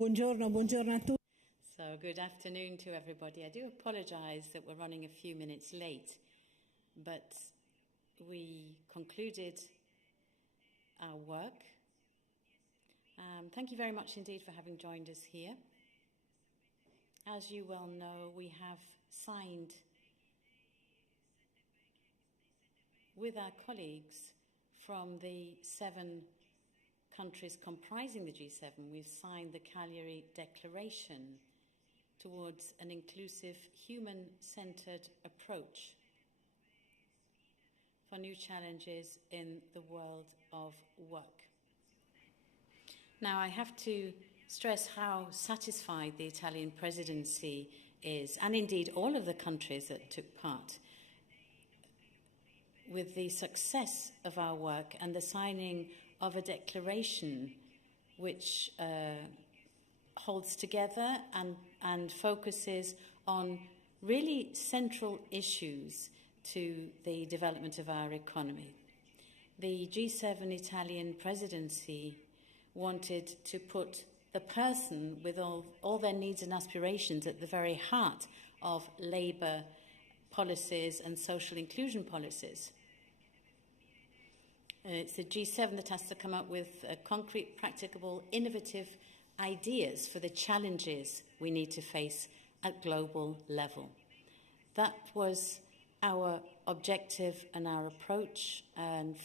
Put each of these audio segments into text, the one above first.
Buongiorno, buongiorno a tutti. So good afternoon to everybody. I do apologize that we're running a few minutes late, but we concluded our work. Thank you very much indeed for having joined us here. As you well know, we have signed with our colleagues from the 7 countries comprising the G7, we've signed the Cagliari Declaration towards an inclusive, human-centred approach for new challenges in the world of work. Now, I have to stress how satisfied the Italian presidency is, and indeed all of the countries that took part, with the success of our work and the signing of a declaration which holds together and focuses on really central issues to the development of our economy. The G7 Italian presidency wanted to put the person with all their needs and aspirations at the very heart of labour policies and social inclusion policies. It's the G7 that has to come up with concrete, practicable, innovative ideas for the challenges we need to face at global level. That was our objective and our approach, and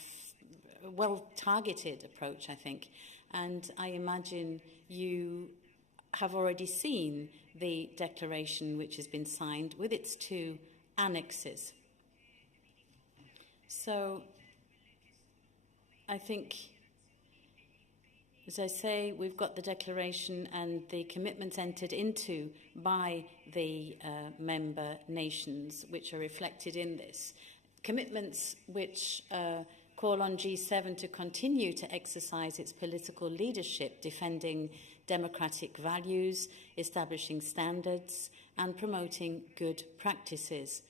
a well-targeted approach, I think. And I imagine you have already seen the declaration which has been signed with its 2 annexes. So I think, as I say, we've got the declaration and the commitments entered into by the member nations, which are reflected in this. Commitments which call on G7 to continue to exercise its political leadership, defending democratic values, establishing standards, and promoting good practices.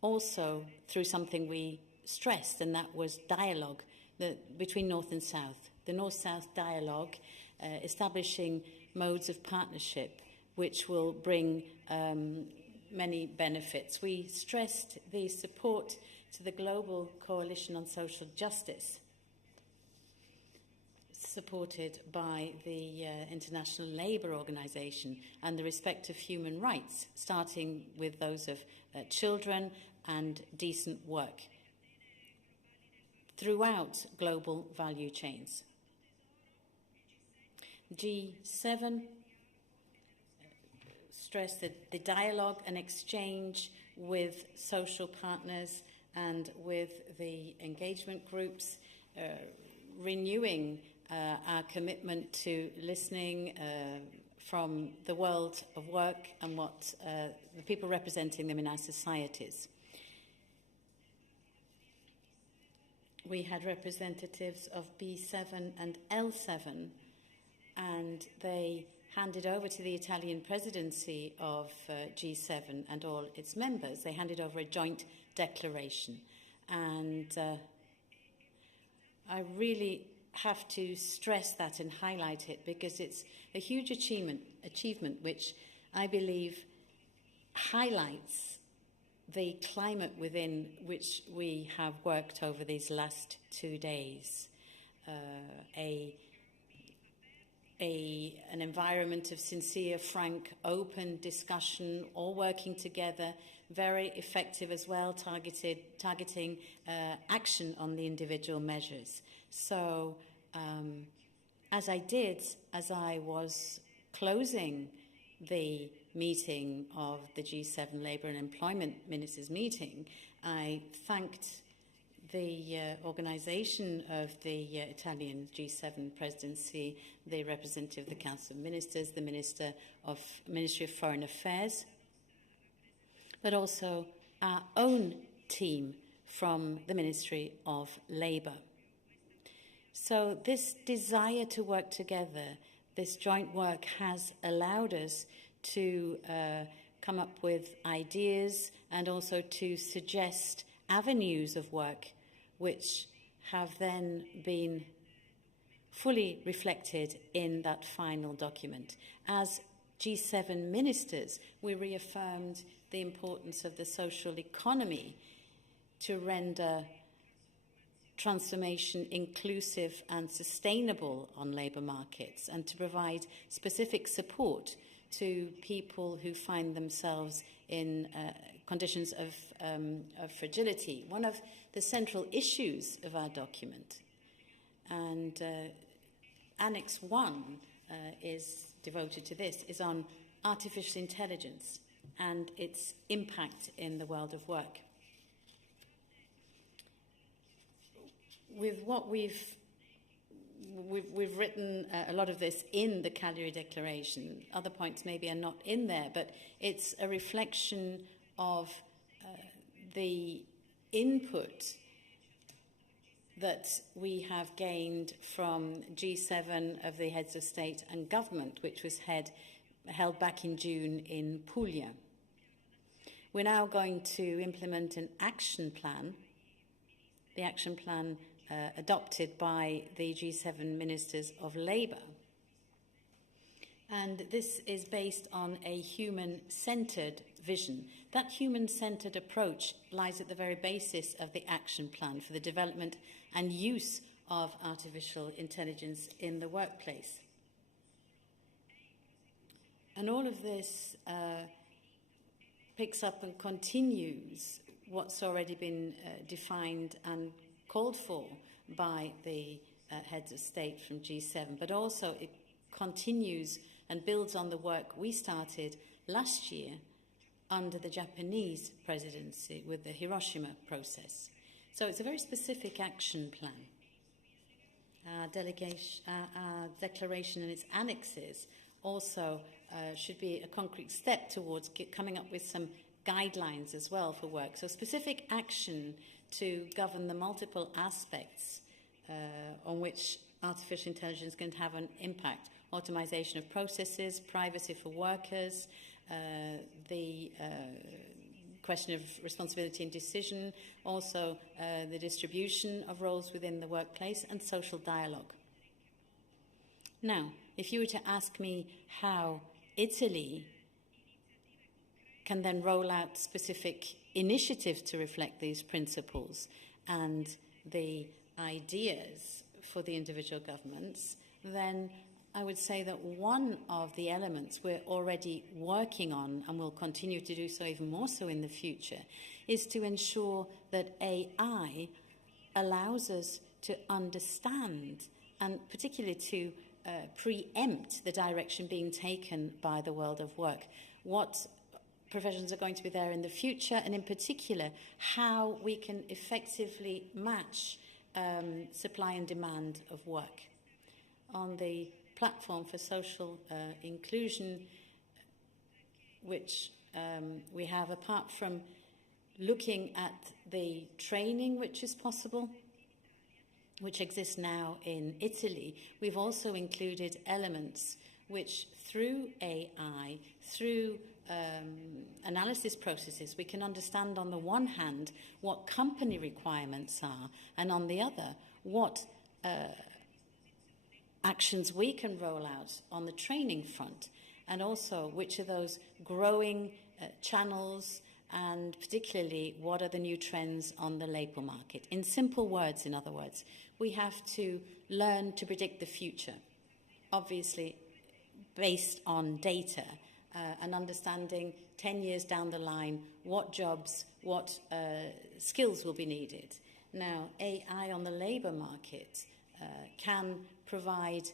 Also, through something we stressed, and that was dialogue between North and South. The North-South dialogue, establishing modes of partnership which will bring many benefits. We stressed the support to the Global Coalition on Social Justice, supported by the International Labour Organization, and the respect of human rights, starting with those of children and decent work throughout global value chains. G7 stressed that the dialogue and exchange with social partners and with the engagement groups, renewing our commitment to listening from the world of work and what the people representing them in our societies. We had representatives of B7 and L7, and they handed over to the Italian presidency of G7 and all its members, they handed over a joint declaration. And I really have to stress that and highlight it, because it's a huge achievement which I believe highlights the climate within which we have worked over these last 2 days. An environment of sincere, frank, open discussion, all working together, very effective as well, targeting action on the individual measures. So, as I was closing the meeting of the G7 Labour and Employment Ministers meeting, I thanked the organisation of the Italian G7 presidency, the representative of the Council of Ministers, the Ministry of Foreign Affairs, but also our own team from the Ministry of Labour. So this desire to work together, this joint work, has allowed us to come up with ideas and also to suggest avenues of work which have then been fully reflected in that final document. As G7 ministers, we reaffirmed the importance of the social economy to render transformation inclusive and sustainable on labour markets, and to provide specific support to people who find themselves in conditions of fragility. One of the central issues of our document, and Annex 1 is devoted to this, is on artificial intelligence and its impact in the world of work. With what we've written a lot of this in the Cagliari Declaration. Other points maybe are not in there, but it's a reflection of the input that we have gained from G7 of the heads of state and government, which was held back in June in Puglia. We're now going to implement an action plan, the action plan adopted by the G7 Ministers of Labour. And this is based on a human-centred vision. That human-centred approach lies at the very basis of the action plan for the development and use of artificial intelligence in the workplace. And all of this picks up and continues what's already been defined and called for by the heads of state from G7, but also it continues and builds on the work we started last year under the Japanese presidency with the Hiroshima process. So it's a very specific action plan. Our declaration and its annexes also should be a concrete step towards coming up with some guidelines as well for work. So specific action to govern the multiple aspects on which artificial intelligence is going to have an impact. Automation of processes, privacy for workers, the question of responsibility and decision, also the distribution of roles within the workplace, and social dialogue. Now, if you were to ask me how Italy can then roll out specific initiatives to reflect these principles and the ideas for the individual governments, then I would say that one of the elements we're already working on, and will continue to do so even more so in the future, is to ensure that AI allows us to understand and particularly to preempt the direction being taken by the world of work. What professions are going to be there in the future, and in particular, how we can effectively match supply and demand of work. On the platform for social inclusion, which we have, apart from looking at the training which is possible, which exists now in Italy, we've also included elements which, through AI, through analysis processes, we can understand on the one hand what company requirements are, and on the other what actions we can roll out on the training front, and also which are those growing channels, and particularly what are the new trends on the labour market. In simple words, in other words, we have to learn to predict the future, obviously based on data and understanding 10 years down the line what jobs, what skills will be needed. Now, AI on the labour market can provide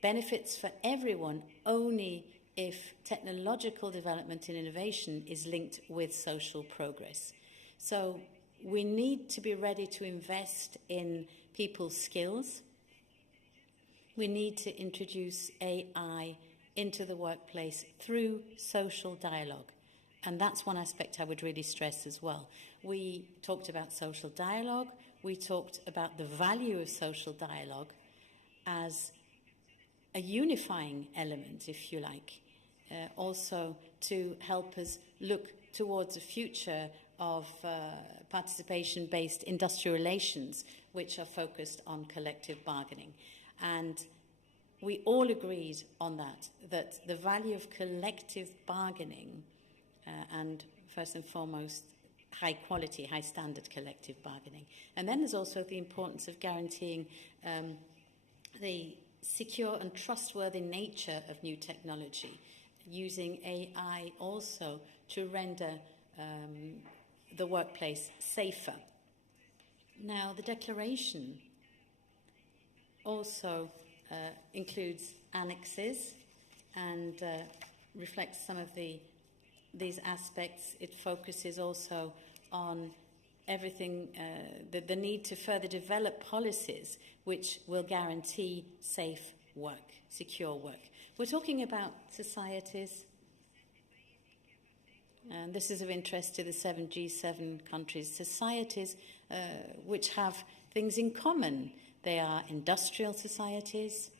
benefits for everyone only if technological development and innovation is linked with social progress. So we need to be ready to invest in people's skills. We need to introduce AI into the workplace through social dialogue. And that's one aspect I would really stress as well. We talked about social dialogue. We talked about the value of social dialogue as a unifying element, if you like, also to help us look towards a future of participation-based industrial relations, which are focused on collective bargaining. And we all agreed on that the value of collective bargaining and first and foremost, high quality, high standard collective bargaining. And then there's also the importance of guaranteeing the secure and trustworthy nature of new technology, using AI also to render the workplace safer. Now, the declaration also includes annexes and reflects some of these aspects. It focuses also on everything, the need to further develop policies which will guarantee safe work, secure work. We're talking about societies, and this is of interest to the G7 countries, societies which have things in common. They are industrial societies,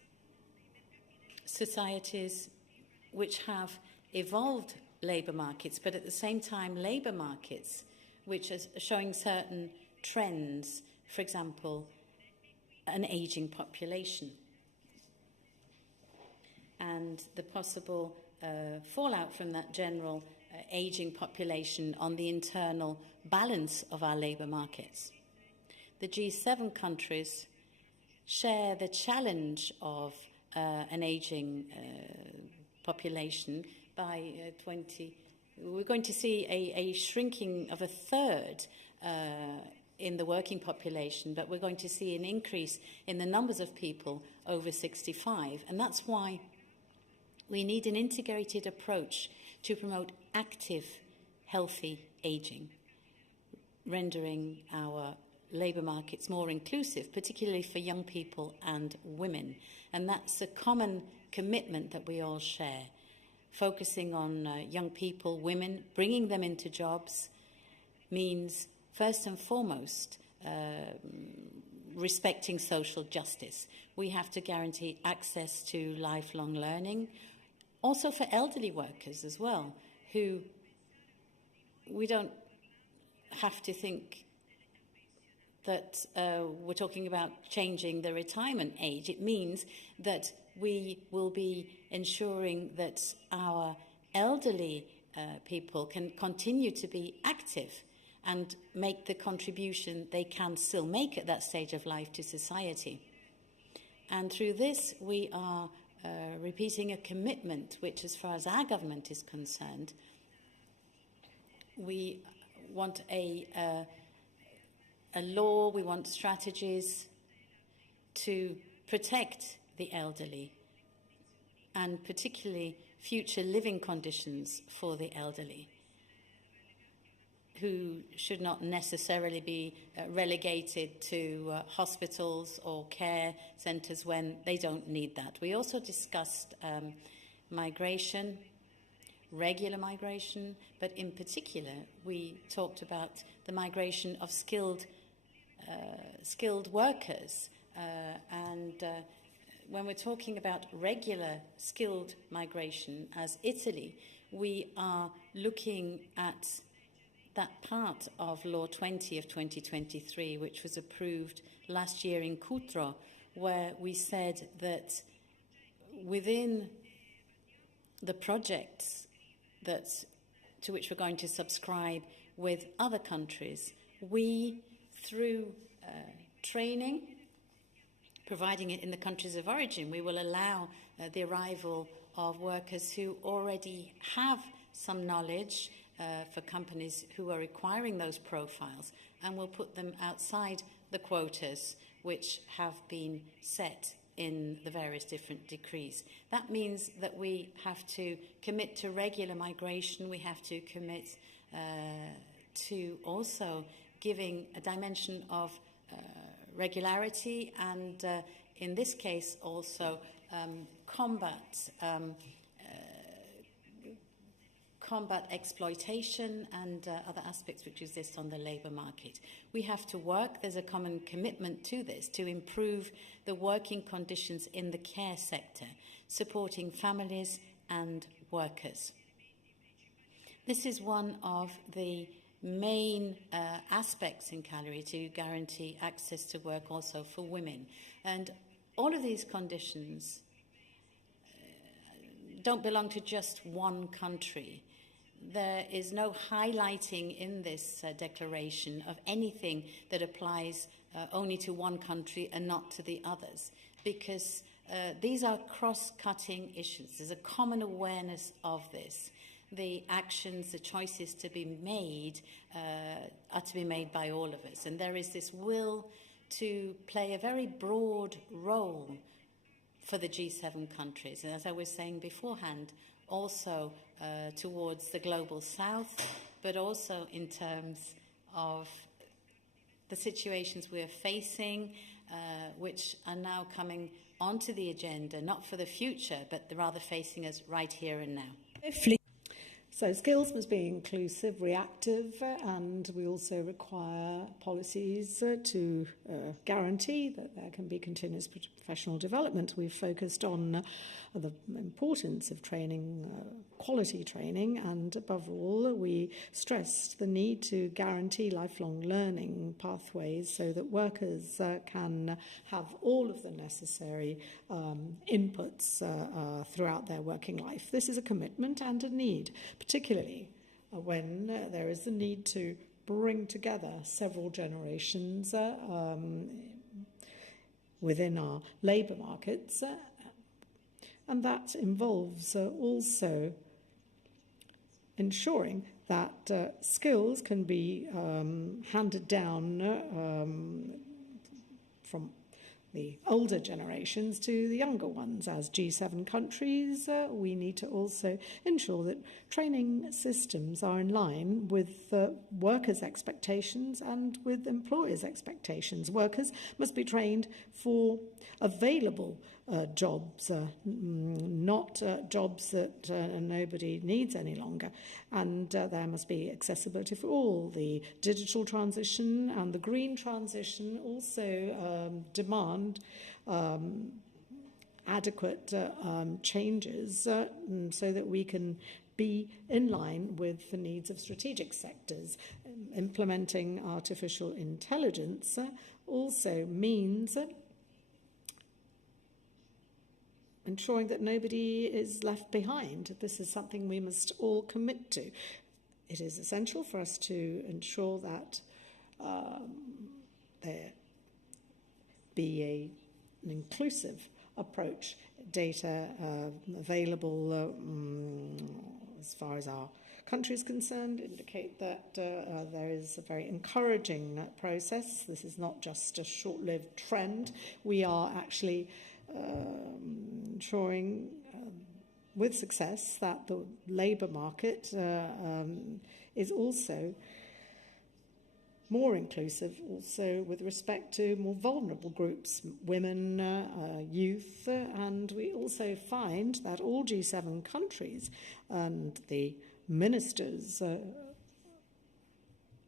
societies which have evolved labour markets, but at the same time labour markets which are showing certain trends, for example, an ageing population and the possible fallout from that general ageing population on the internal balance of our labour markets. The G7 countries share the challenge of an ageing population. By 20, we're going to see a shrinking of a third in the working population, but we're going to see an increase in the numbers of people over 65. And that's why we need an integrated approach to promote active, healthy ageing, rendering our labour markets more inclusive, particularly for young people and women. And that's a common commitment that we all share. Focusing on young people, women, bringing them into jobs means, first and foremost, respecting social justice. We have to guarantee access to lifelong learning, also for elderly workers as well, who we don't have to think that we're talking about changing the retirement age. It means that we will be ensuring that our elderly people can continue to be active and make the contribution they can still make at that stage of life to society. And through this, we are repeating a commitment which, as far as our government is concerned, we want a law, we want strategies to protect the elderly, and particularly future living conditions for the elderly, who should not necessarily be relegated to hospitals or care centres when they don't need that. We also discussed migration, regular migration, but in particular we talked about the migration of skilled workers and when we're talking about regular skilled migration as Italy, we are looking at that part of Law 20 of 2023, which was approved last year in Cutro, where we said that within the projects to which we're going to subscribe with other countries, we, through training, providing it in the countries of origin, we will allow the arrival of workers who already have some knowledge for companies who are requiring those profiles, and we'll put them outside the quotas which have been set in the various different decrees. That means that we have to commit to regular migration. We have to commit to also giving a dimension of regularity and, in this case, also combat exploitation and other aspects which exist on the labour market. We have to work, there's a common commitment to this, to improve the working conditions in the care sector, supporting families and workers. This is one of the main aspects in Cagliari to guarantee access to work also for women. And all of these conditions don't belong to just one country. There is no highlighting in this declaration of anything that applies only to one country and not to the others, because these are cross-cutting issues. There's a common awareness of this. The actions, the choices to be made are to be made by all of us. And there is this will to play a very broad role for the G7 countries. And as I was saying beforehand, also towards the global south, but also in terms of the situations we're facing, which are now coming onto the agenda, not for the future, but rather facing us right here and now. So skills must be inclusive, reactive, and we also require policies to guarantee that there can be continuous professional development. We've focused on the importance of training, quality training, and above all, we stressed the need to guarantee lifelong learning pathways so that workers can have all of the necessary inputs throughout their working life. This is a commitment and a need, particularly when there is the need to bring together several generations within our labour markets, and that involves also ensuring that skills can be handed down from the older generations to the younger ones. As G7 countries, we need to also ensure that training systems are in line with workers' expectations and with employers' expectations. Workers must be trained for available jobs, not jobs that nobody needs any longer. And there must be accessibility for all. The digital transition and the green transition also demand adequate changes so that we can be in line with the needs of strategic sectors. Implementing artificial intelligence also means ensuring that nobody is left behind. This is something we must all commit to. It is essential for us to ensure that there be an inclusive approach, data available as far as our country is concerned, indicate that there is a very encouraging process. This is not just a short-lived trend. We are actually ensuring with success that the labour market is also more inclusive, also with respect to more vulnerable groups, women, youth, and we also find that all G7 countries and the ministers are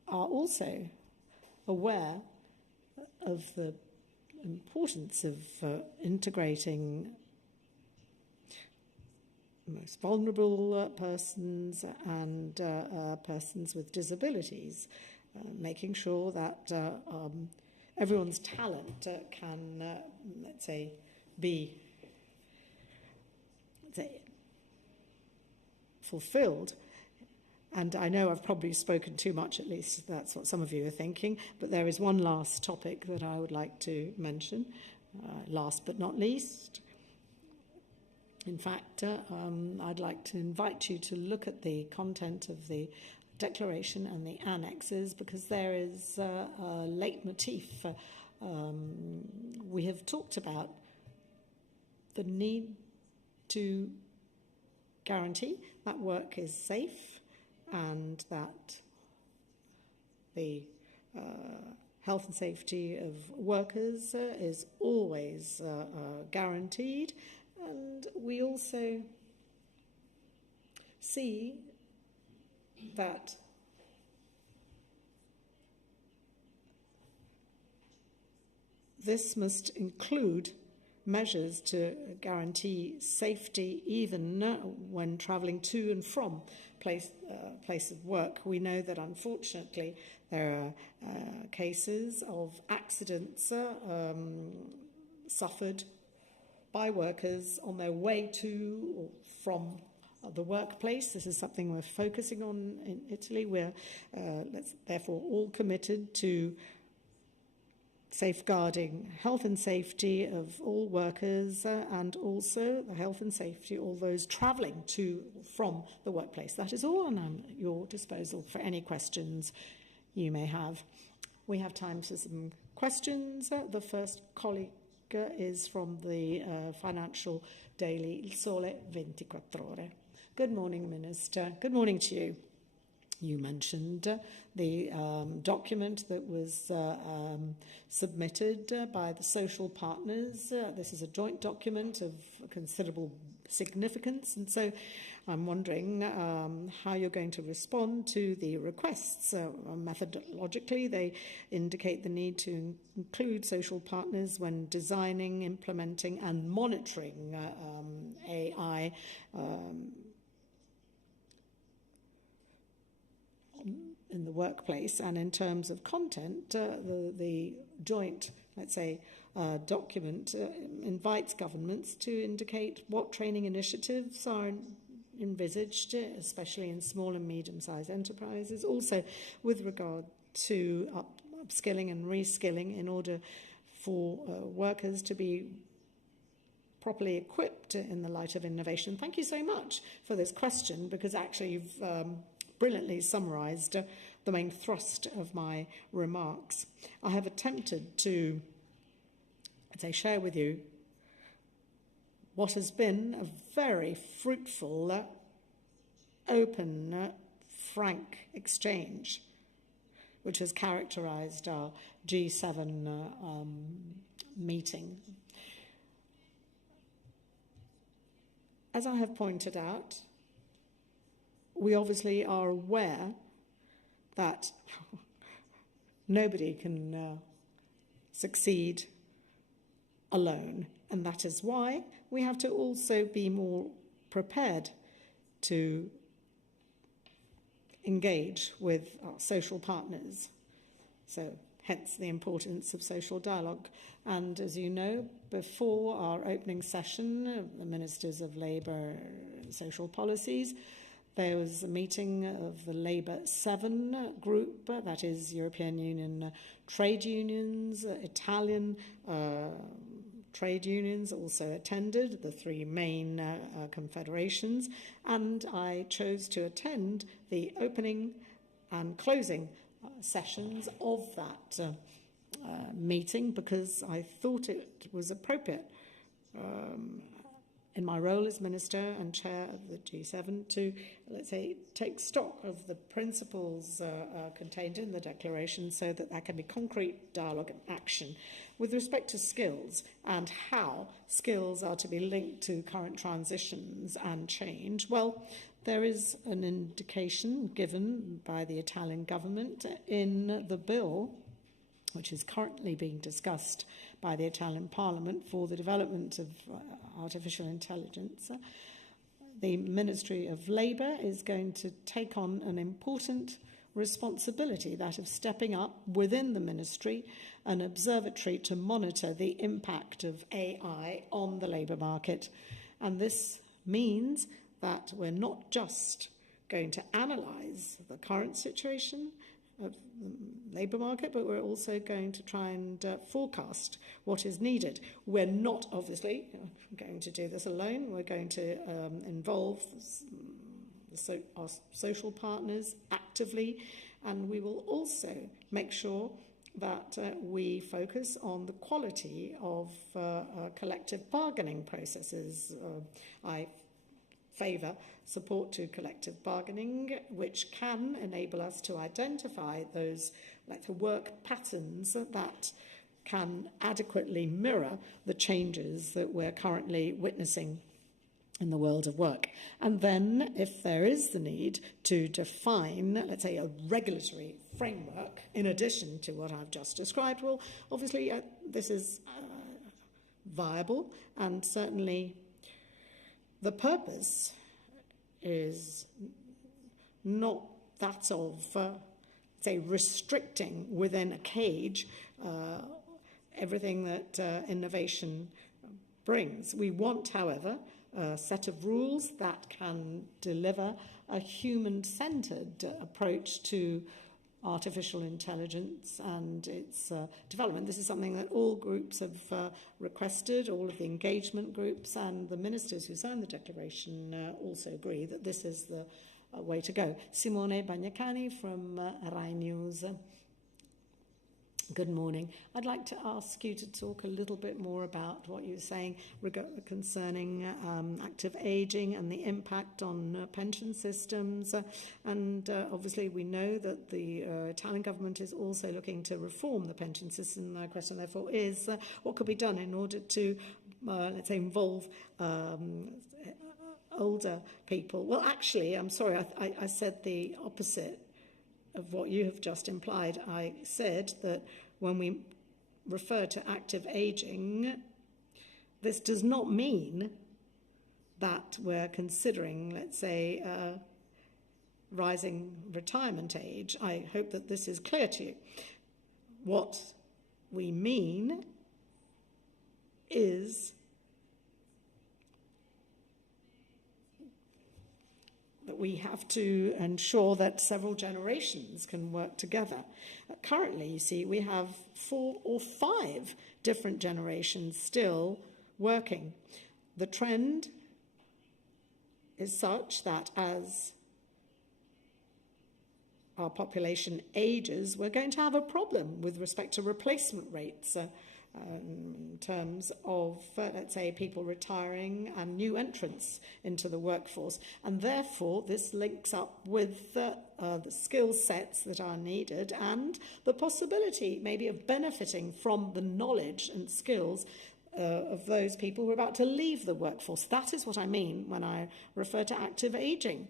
also aware of the importance of integrating most vulnerable persons and persons with disabilities, making sure that everyone's talent can, let's say, be fulfilled. And I know I've probably spoken too much, at least that's what some of you are thinking, but there is one last topic that I would like to mention, last but not least. In fact, I'd like to invite you to look at the content of the declaration and the annexes, because there is a leitmotif. We have talked about the need to guarantee that work is safe and that the health and safety of workers is always guaranteed. And we also see that this must include measures to guarantee safety even when travelling to and from place of work. We know that unfortunately there are cases of accidents suffered by workers on their way to or from the workplace. This is something we're focusing on in Italy. We're therefore all committed to safeguarding health and safety of all workers and also the health and safety of all those travelling to from the workplace. That is all, and I'm at your disposal for any questions you may have. We have time for some questions. The first colleague is from the financial daily Il Sole 24 Ore. Good morning, Minister. Good morning to you. You mentioned the document that was submitted by the social partners. This is a joint document of considerable significance, and so I'm wondering how you're going to respond to the requests. Methodologically, they indicate the need to include social partners when designing, implementing and monitoring AI in the workplace, and in terms of content, the joint, let's say, document invites governments to indicate what training initiatives are envisaged, especially in small and medium-sized enterprises, also with regard to upskilling and reskilling in order for workers to be properly equipped in the light of innovation. Thank you so much for this question, because actually you've brilliantly summarised the main thrust of my remarks. I have attempted to, share with you what has been a very fruitful, open, frank exchange, which has characterised our G7 meeting. As I have pointed out, we obviously are aware that nobody can succeed alone, and that is why we have to also be more prepared to engage with our social partners. So hence the importance of social dialogue. And as you know, before our opening session, the Ministers of Labour and Social Policies, there was a meeting of the Labour 7 group, that is European Union trade unions, Italian trade unions also attended, the three main confederations, and I chose to attend the opening and closing sessions of that meeting because I thought it was appropriate in my role as Minister and Chair of the G7 to, take stock of the principles contained in the declaration so that there can be concrete dialogue and action with respect to skills and how skills are to be linked to current transitions and change. Well, there is an indication given by the Italian government in the bill, which is currently being discussed by the Italian Parliament for the development of artificial intelligence. The Ministry of Labour is going to take on an important responsibility, that of stepping up within the ministry an observatory to monitor the impact of AI on the labour market. And this means that we're not just going to analyse the current situation of the labour market, but we're also going to try and forecast what is needed. We're not, obviously, going to do this alone. We're going to involve our social partners actively, and we will also make sure that we focus on the quality of collective bargaining processes. I favour support to collective bargaining, which can enable us to identify those work patterns that can adequately mirror the changes that we're currently witnessing in the world of work. And then, if there is the need to define, a regulatory framework in addition to what I've just described, well, obviously this is viable, and certainly the purpose is not that of, restricting within a cage everything that innovation brings. We want, however, a set of rules that can deliver a human-centred approach to artificial intelligence and its development. This is something that all groups have requested, all of the engagement groups, and the ministers who signed the declaration also agree that this is the way to go. Simone Bagnacani from Rai News. Good morning. I'd like to ask you to talk a little bit more about what you were saying concerning active ageing and the impact on pension systems. Obviously we know that the Italian government is also looking to reform the pension system. My question therefore is what could be done in order to, let's say, involve older people? Well, actually, I'm sorry, I said the opposite of what you have just implied. I said that when we refer to active ageing, this does not mean that we're considering, let's say, rising retirement age. I hope that this is clear to you. What we mean is that we have to ensure that several generations can work together. Currently, you see, we have 4 or 5 different generations still working. The trend is such that as our population ages, we're going to have a problem with respect to replacement rates in terms of, let's say, people retiring and new entrants into the workforce. And therefore, this links up with the skill sets that are needed and the possibility maybe of benefiting from the knowledge and skills of those people who are about to leave the workforce. That is what I mean when I refer to active ageing.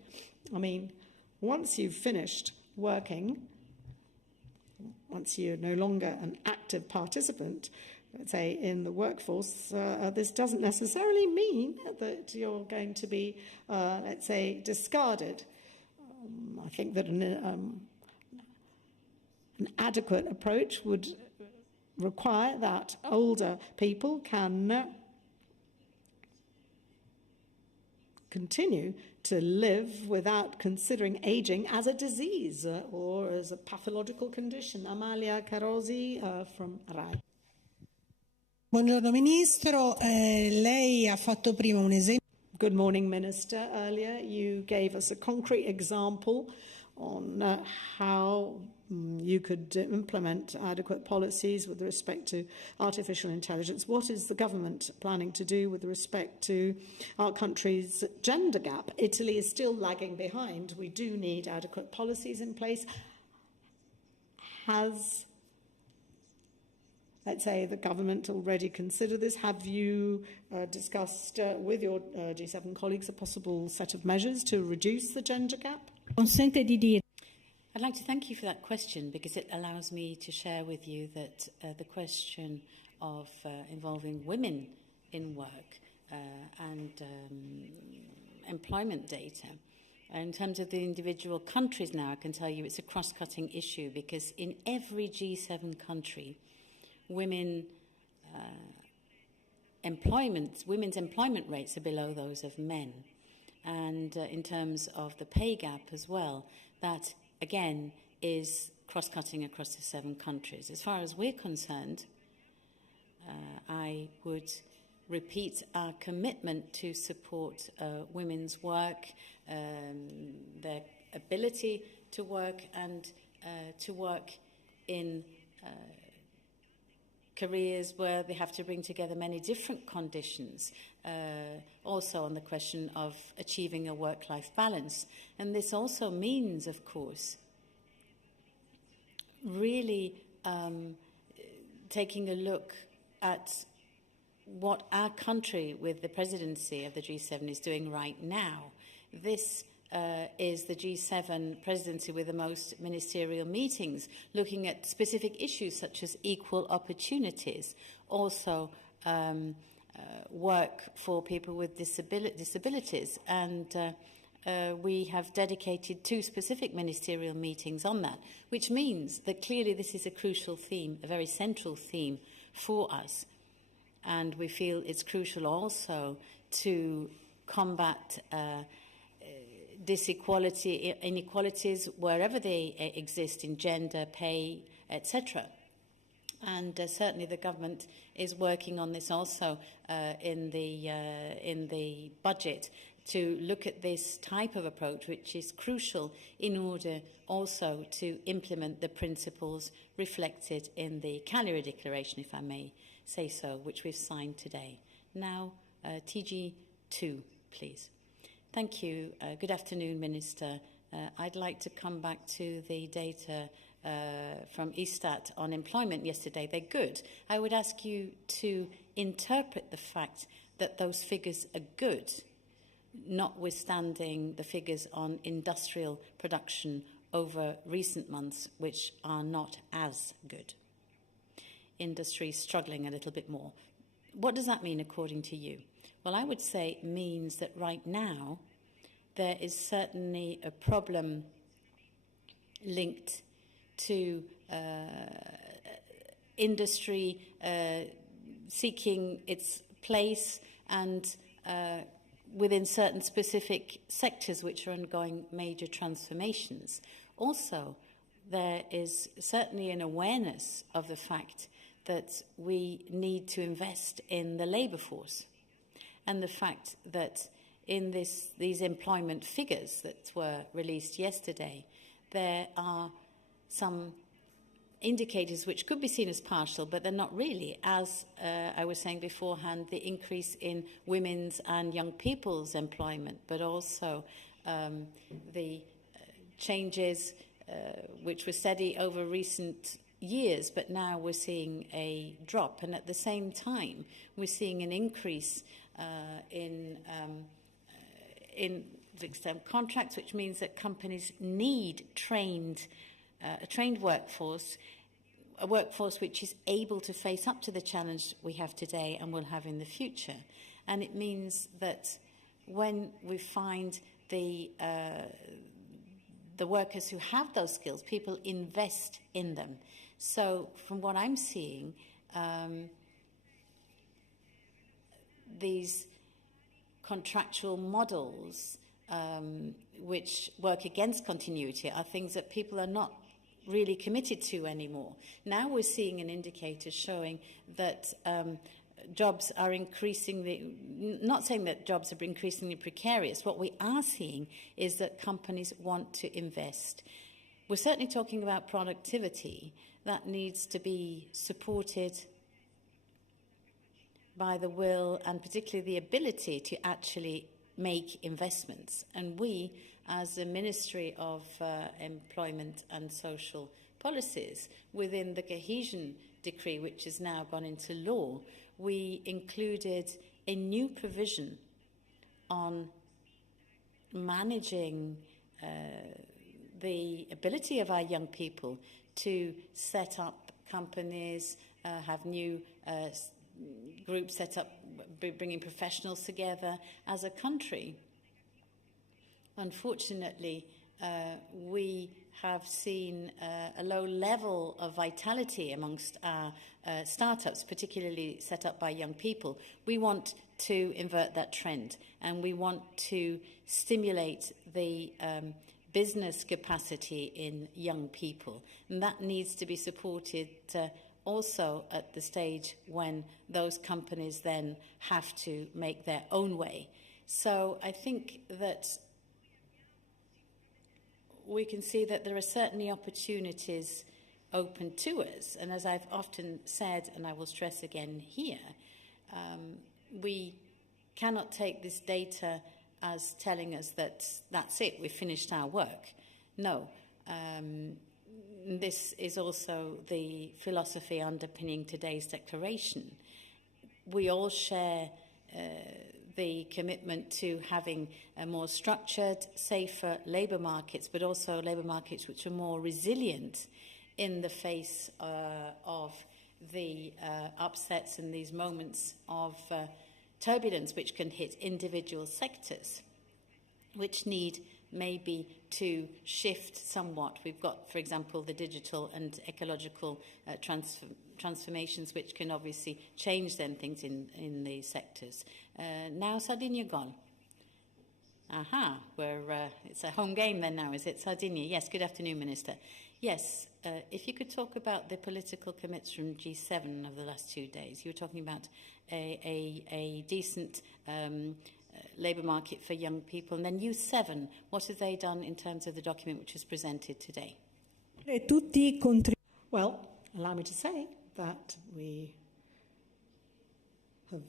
I mean, once you've finished working, once you're no longer an active participant, let's say, in the workforce, this doesn't necessarily mean that you're going to be, let's say, discarded. I think that an adequate approach would require that older people can continue to live without considering aging as a disease or as a pathological condition. Amalia Carosi from RAI. Buongiorno Ministro, lei ha fatto prima un esempio. Good morning, Minister. Earlier you gave us a concrete example on how you could implement adequate policies with respect to artificial intelligence. What is the government planning to do with respect to our country's gender gap? Italy is still lagging behind. We do need adequate policies in place. Has, let's say, the government already considered this? Have you discussed with your G7 colleagues a possible set of measures to reduce the gender gap? I'd like to thank you for that question because it allows me to share with you that the question of involving women in work and employment data, in terms of the individual countries now, I can tell you it's a cross-cutting issue because in every G7 country, women's employment rates are below those of men. And in terms of the pay gap as well, that again is cross-cutting across the 7 countries. As far as we're concerned, I would repeat our commitment to support women's work, their ability to work and to work in careers where they have to bring together many different conditions, also on the question of achieving a work-life balance. And this also means, of course, really taking a look at what our country with the presidency of the G7 is doing right now. This is the G7 presidency with the most ministerial meetings, looking at specific issues such as equal opportunities, also work for people with disabilities. And we have dedicated 2 specific ministerial meetings on that, which means that clearly this is a crucial theme, a very central theme for us. And we feel it's crucial also to combat inequalities wherever they exist in gender, pay, etc. And certainly the government is working on this also in the budget to look at this type of approach, which is crucial in order also to implement the principles reflected in the Cagliari Declaration, if I may say so, which we've signed today. Now, TG2, please. Thank you. Good afternoon, Minister. I'd like to come back to the data from Istat on employment yesterday. They're good. I would ask you to interpret the fact that those figures are good, notwithstanding the figures on industrial production over recent months, which are not as good. Industry struggling a little bit more. What does that mean according to you? Well, I would say it means that right now there is certainly a problem linked to industry seeking its place and within certain specific sectors which are undergoing major transformations. Also, there is certainly an awareness of the fact that we need to invest in the labour force, and the fact that in these employment figures that were released yesterday, there are some indicators which could be seen as partial, but they're not really. As I was saying beforehand, the increase in women's and young people's employment, but also the changes which were steady over recent years, but now we're seeing a drop. And at the same time, we're seeing an increase in fixed-term contracts, which means that companies need a trained workforce, a workforce which is able to face up to the challenge we have today and will have in the future. And it means that when we find the workers who have those skills, people invest in them. So from what I'm seeing, these contractual models which work against continuity are things that people are not really committed to anymore. Now we're seeing an indicator showing that jobs are increasingly, not saying that jobs are increasingly precarious, what we are seeing is that companies want to invest. We're certainly talking about productivity that needs to be supported by the will and particularly the ability to actually make investments. And we, as the Ministry of Employment and Social Policies, within the Cohesion Decree, which has now gone into law, we included a new provision on managing the ability of our young people to set up companies, have new groups set up, bringing professionals together as a country. Unfortunately, we have seen a low level of vitality amongst our startups, particularly set up by young people. We want to invert that trend, and we want to stimulate the business capacity in young people. And that needs to be supported also at the stage when those companies then have to make their own way. So I think that we can see that there are certainly opportunities open to us. And as I've often said, and I will stress again here, we cannot take this data as telling us that that's it, we've finished our work. No. This is also the philosophy underpinning today's declaration. We all share the commitment to having a more structured, safer labour markets, but also labour markets which are more resilient in the face of the upsets and these moments of turbulence which can hit individual sectors, which need maybe to shift somewhat. We've got, for example, the digital and ecological transformations, which can obviously change then things in the sectors. Now Sardinia gone. Aha, it's a home game then now, is it? Sardinia. Yes, good afternoon, Minister. Yes, if you could talk about the political commits from G7 of the last 2 days. You were talking about a decent labour market for young people. And then U7, what have they done in terms of the document which was presented today? Well, allow me to say that we have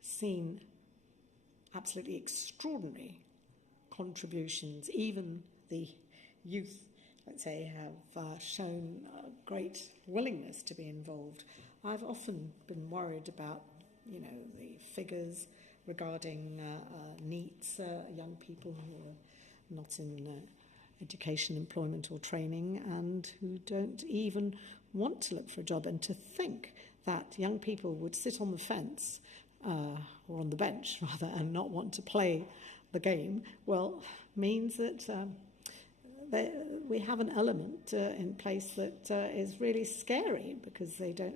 seen absolutely extraordinary contributions. Even the youth, let's say, have shown a great willingness to be involved. I've often been worried about, the figures regarding NEETs, young people who are not in education, employment or training, and who don't even want to look for a job. And to think that young people would sit on the fence or on the bench, rather, and not want to play the game, well, means that we have an element in place that is really scary, because they don't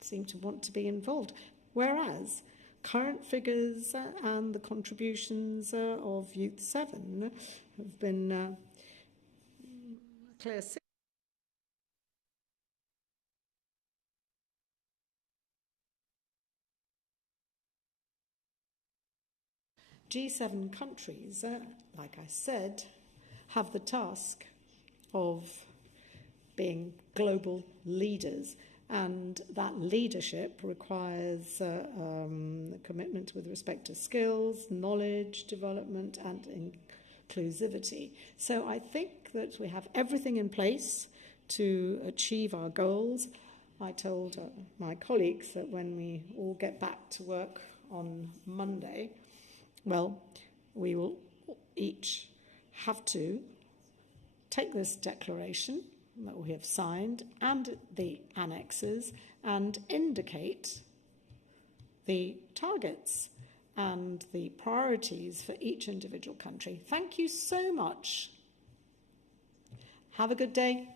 seem to want to be involved. Whereas current figures and the contributions of Youth 7 have been clear. G7 countries, like I said, have the task of being global leaders, and that leadership requires commitment with respect to skills, knowledge, development and inclusivity. So I think that we have everything in place to achieve our goals. I told my colleagues that when we all get back to work on Monday, well, we will each have to take this declaration that we have signed and the annexes and indicate the targets and the priorities for each individual country. Thank you so much. Have a good day.